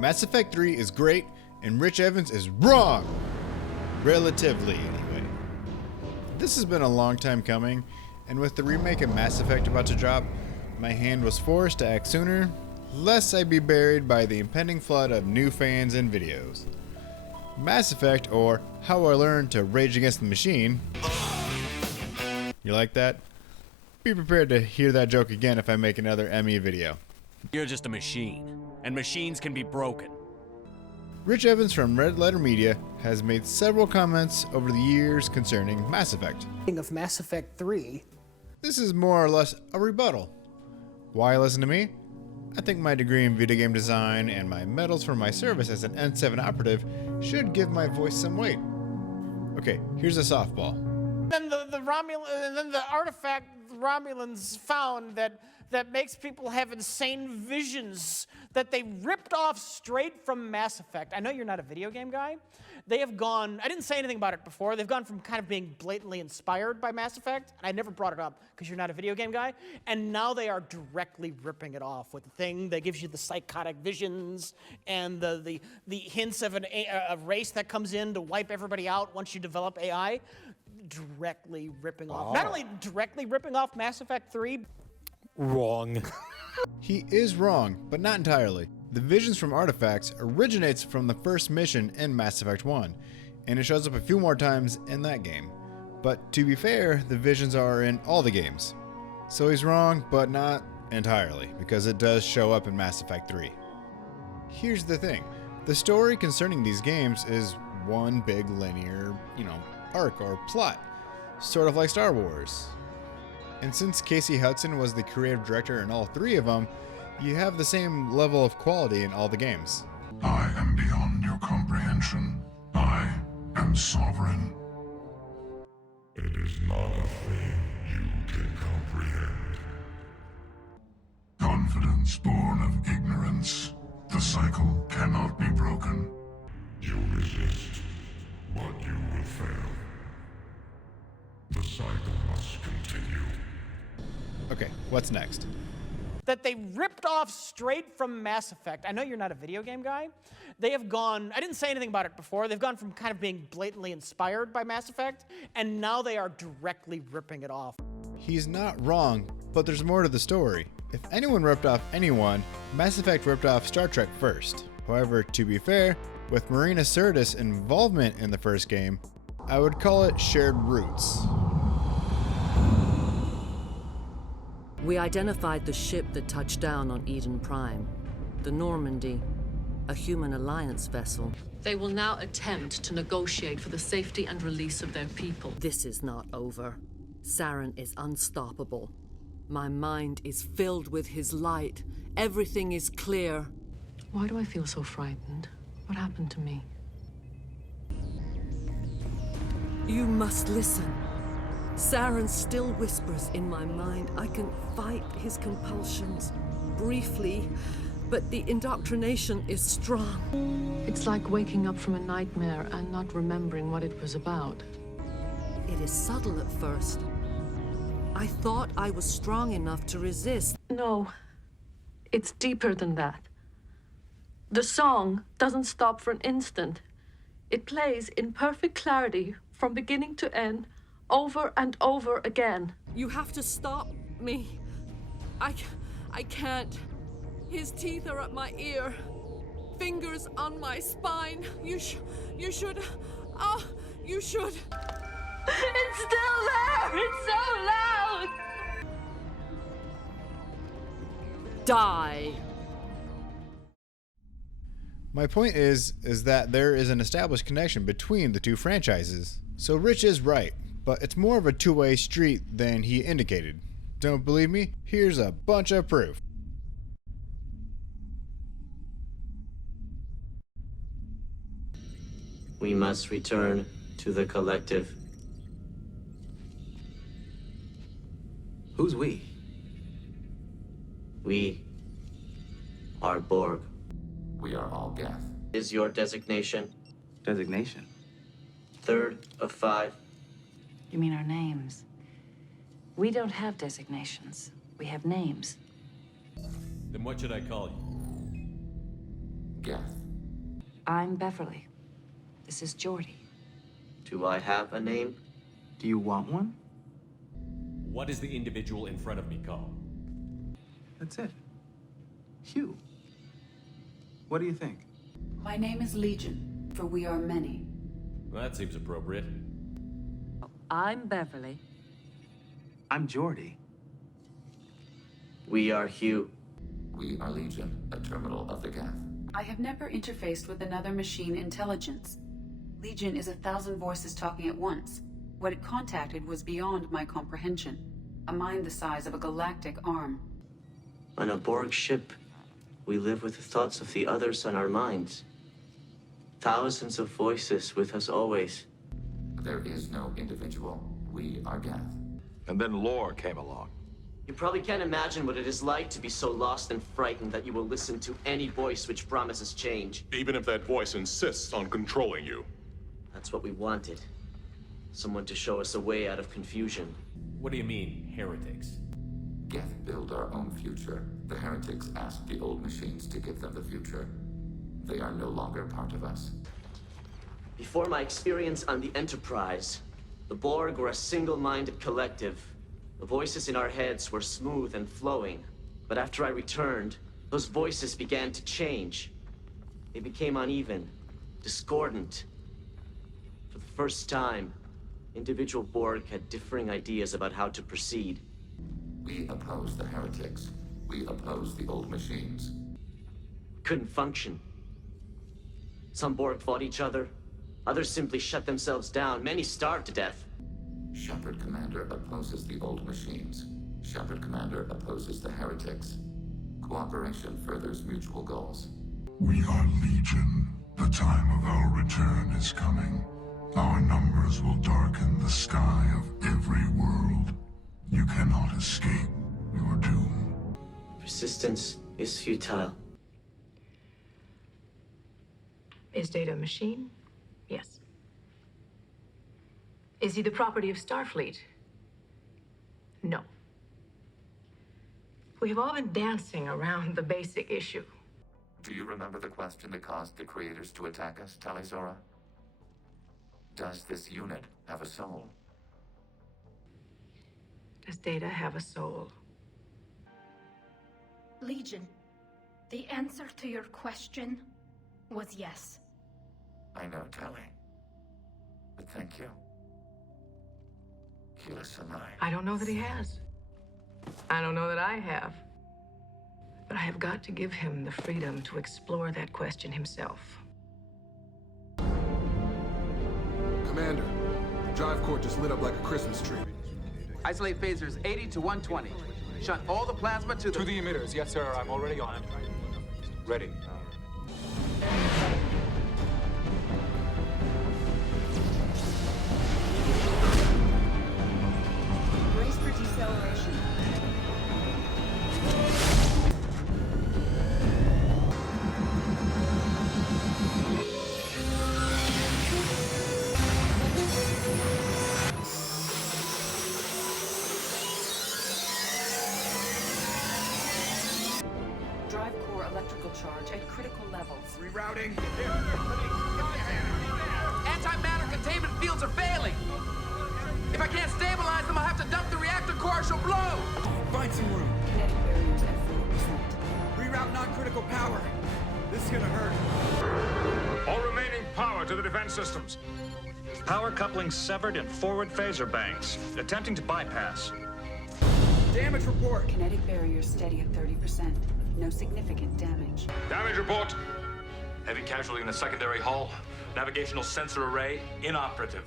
Mass Effect 3 is great, and Rich Evans is wrong! Relatively, anyway. This has been a long time coming, and with the remake of Mass Effect about to drop, my hand was forced to act sooner, lest I be buried by the impending flood of new fans and videos. Mass Effect, or How I Learned to Rage Against the Machine. You like that? Be prepared to hear that joke again if I make another ME video. You're just a machine, and machines can be broken. Rich Evans from Red Letter Media has made several comments over the years concerning Mass Effect. Of Mass Effect 3. This is more or less a rebuttal. Why listen to me? I think my degree in video game design and my medals for my service as an N7 operative should give my voice some weight. Okay, here's a softball. Then the artifact Romulans found that makes people have insane visions that they ripped off straight from Mass Effect. I know you're not a video game guy. They have gone, I didn't say anything about it before, they've gone from kind of being blatantly inspired by Mass Effect, and I never brought it up because you're not a video game guy, and now they are directly ripping it off with the thing that gives you the psychotic visions and the hints of a race that comes in to wipe everybody out once you develop AI. Directly ripping off, not only directly ripping off Mass Effect 3. Wrong. He is wrong, but not entirely. The visions from artifacts originates from the first mission in Mass Effect 1, and it shows up a few more times in that game. But to be fair, the visions are in all the games. So he's wrong, but not entirely, because it does show up in Mass Effect 3. Here's the thing. The story concerning these games is one big linear, arc or plot, sort of like Star Wars. And since Casey Hudson was the creative director in all three of them, you have the same level of quality in all the games. I am beyond your comprehension. I am sovereign. It is not a thing you can comprehend. Confidence born of ignorance. The cycle cannot be broken. You resist, but you will fail. The cycle must continue. Okay, what's next? That they ripped off straight from Mass Effect. I know you're not a video game guy. They have gone, I didn't say anything about it before, they've gone from kind of being blatantly inspired by Mass Effect, and now they are directly ripping it off. He's not wrong, but there's more to the story. If anyone ripped off anyone, Mass Effect ripped off Star Trek first. However, to be fair, with Marina Sirtis' involvement in the first game, I would call it shared roots. We identified the ship that touched down on Eden Prime, the Normandy, a human alliance vessel. They will now attempt to negotiate for the safety and release of their people. This is not over. Saren is unstoppable. My mind is filled with his light. Everything is clear. Why do I feel so frightened? What happened to me? You must listen. Saren still whispers in my mind. I can fight his compulsions, briefly, but the indoctrination is strong. It's like waking up from a nightmare and not remembering what it was about. It is subtle at first. I thought I was strong enough to resist. No, it's deeper than that. The song doesn't stop for an instant. It plays in perfect clarity from beginning to end, over and over again. You have to stop me. I can't. His teeth are at my ear. Fingers on my spine. You should. You should. It's still there! It's so loud! Die. My point is that there is an established connection between the two franchises. So Rich is right, but it's more of a two-way street than he indicated. Don't believe me? Here's a bunch of proof. We must return to the collective. Who's we? We are Borg. We are all Geth. Is your designation? Designation? Third of 5. You mean our names? We don't have designations. We have names. Then what should I call you? Geth. I'm Beverly. This is Geordi. Do I have a name? Do you want one? What is the individual in front of me called? That's it. Hugh. What do you think? My name is Legion, for we are many. That seems appropriate. I'm Beverly. I'm Geordi. We are Hugh. We are Legion, a terminal of the Geth. I have never interfaced with another machine intelligence. Legion is 1,000 voices talking at once. What it contacted was beyond my comprehension. A mind the size of a galactic arm. On a Borg ship, we live with the thoughts of the others on our minds. Thousands of voices with us always. There is no individual. We are Geth. And then Lore came along. You probably can't imagine what it is like to be so lost and frightened that you will listen to any voice which promises change. Even if that voice insists on controlling you. That's what we wanted. Someone to show us a way out of confusion. What do you mean, heretics? Geth build our own future. The heretics asked the old machines to give them the future. They are no longer part of us. Before my experience on the Enterprise, the Borg were a single-minded collective. The voices in our heads were smooth and flowing. But after I returned, those voices began to change. They became uneven, discordant. For the first time, individual Borg had differing ideas about how to proceed. We oppose the heretics. We oppose the old machines. Couldn't function. Some Borg fought each other. Others simply shut themselves down. Many starved to death. Shepard Commander opposes the old machines. Shepard Commander opposes the heretics. Cooperation furthers mutual goals. We are Legion. The time of our return is coming. Our numbers will darken the sky of every world. You cannot escape your doom. Resistance is futile. Is Data a machine? Yes. Is he the property of Starfleet? No. We have all been dancing around the basic issue. Do you remember the question that caused the creators to attack us, Tali'Zorah? Does this unit have a soul? Does Data have a soul? Legion, the answer to your question was yes. I know, Tali. But thank you. Keelah Se'lai. I don't know that he has. I don't know that I have. But I have got to give him the freedom to explore that question himself. Commander, the drive core just lit up like a Christmas tree. Isolate phasers 80 to 120. Shunt all the plasma to the... To the emitters. Yes, sir. I'm already on it. Ready. Brace for deceleration. Drive core electrical charge at critical levels. Rerouting. Antimatter containment fields are failing. If I can't stabilize them, I'll have to dump the reactor core, she'll blow. Find some room. Kinetic barriers at 40%. Reroute non-critical power. This is gonna hurt. All remaining power to the defense systems. Power coupling severed in forward phaser banks. Attempting to bypass. Damage report. Kinetic barriers steady at 30%. No significant damage. Damage report. Heavy casualty in the secondary hull. Navigational sensor array inoperative.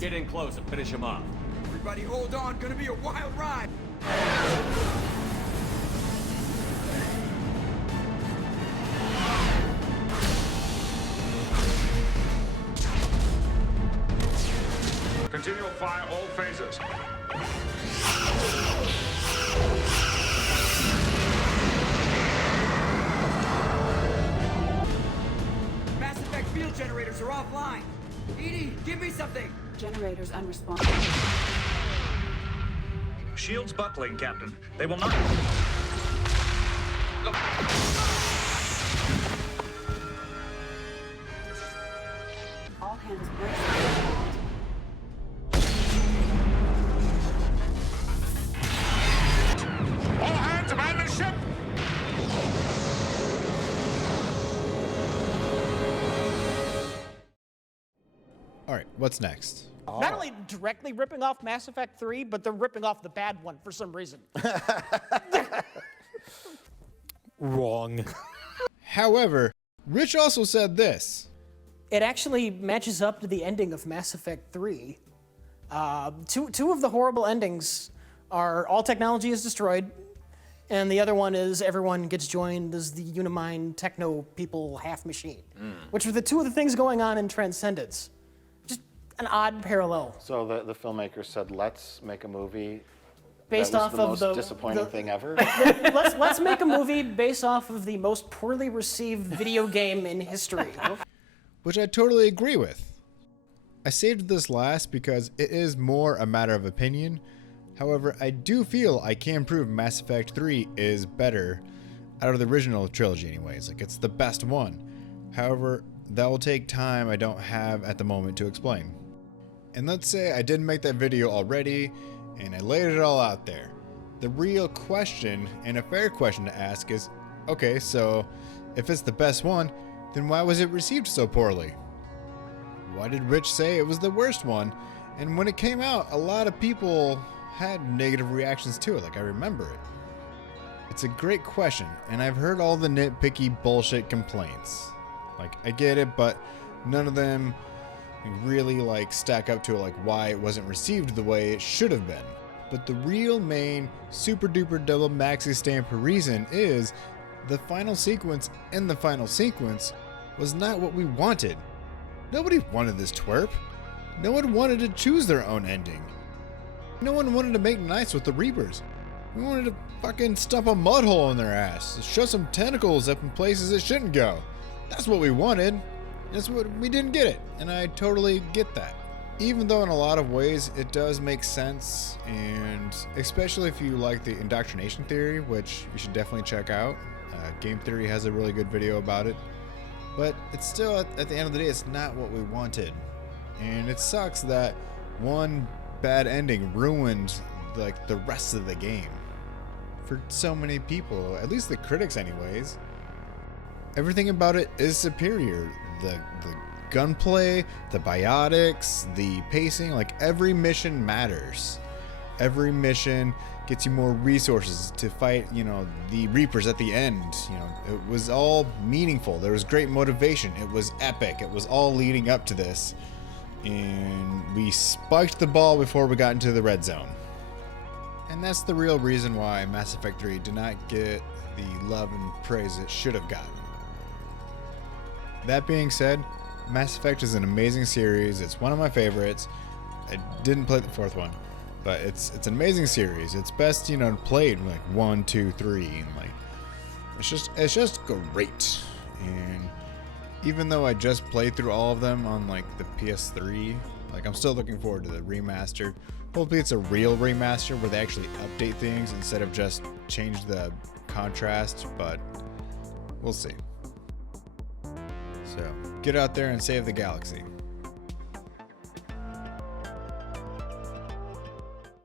Get in close and finish him off. Everybody hold on, gonna be a wild ride. Continual fire all phases. Mass Effect field generators are offline. EDI, give me something. Generators unresponsive. Shields buckling, Captain. They will not... All hands brace. All hands man the ship! Alright, what's next? Not only directly ripping off Mass Effect 3, but they're ripping off the bad one for some reason. Wrong. However, Rich also said this. It actually matches up to the ending of Mass Effect 3. Two of the horrible endings are all technology is destroyed, and the other one is everyone gets joined as the Unimind techno people half machine, which were the two of the things going on in Transcendence. Just an odd parallel. So the filmmaker said, let's make a movie Based that was off the of most the disappointing thing ever? let's make a movie based off of the most poorly received video game in history. Which I totally agree with. I saved this last because it is more a matter of opinion. However, I do feel I can prove Mass Effect 3 is better out of the original trilogy anyways. Like, it's the best one. However, that will take time I don't have at the moment to explain. And let's say I didn't make that video already and I laid it all out there. The real question, and a fair question to ask, is, okay, so if it's the best one, then why was it received so poorly? Why did Rich say it was the worst one? And when it came out, a lot of people had negative reactions to it, like I remember it. It's a great question, and I've heard all the nitpicky bullshit complaints. Like, I get it, but none of them really stack up to why it wasn't received the way it should have been. But the real main super duper double maxi stamp reason is the final sequence in the final sequence was not what we wanted. Nobody wanted this twerp. No one wanted to choose their own ending. No one wanted to make nice with the Reapers. We wanted to fucking stump a mud hole in their ass, show some tentacles up in places it shouldn't go. That's what we wanted. That's what we didn't get it, and I totally get that. Even though in a lot of ways it does make sense, and especially if you like the indoctrination theory, which you should definitely check out. Game Theory has a really good video about it. But it's still, at the end of the day, it's not what we wanted. And it sucks that one bad ending ruined the rest of the game. For so many people, at least the critics anyways. Everything about it is superior. The gunplay, the biotics, the pacing, every mission matters. Every mission gets you more resources to fight, the Reapers at the end. It was all meaningful. There was great motivation. It was epic. It was all leading up to this. And we spiked the ball before we got into the red zone. And that's the real reason why Mass Effect 3 did not get the love and praise it should have gotten. That being said, Mass Effect is an amazing series. It's one of my favorites. I didn't play the fourth one, but it's an amazing series. It's best, played 1, 2, 3, and it's just great. And even though I just played through all of them on the PS3, I'm still looking forward to the remaster. Hopefully it's a real remaster where they actually update things instead of just change the contrast, but we'll see. So, get out there and save the galaxy.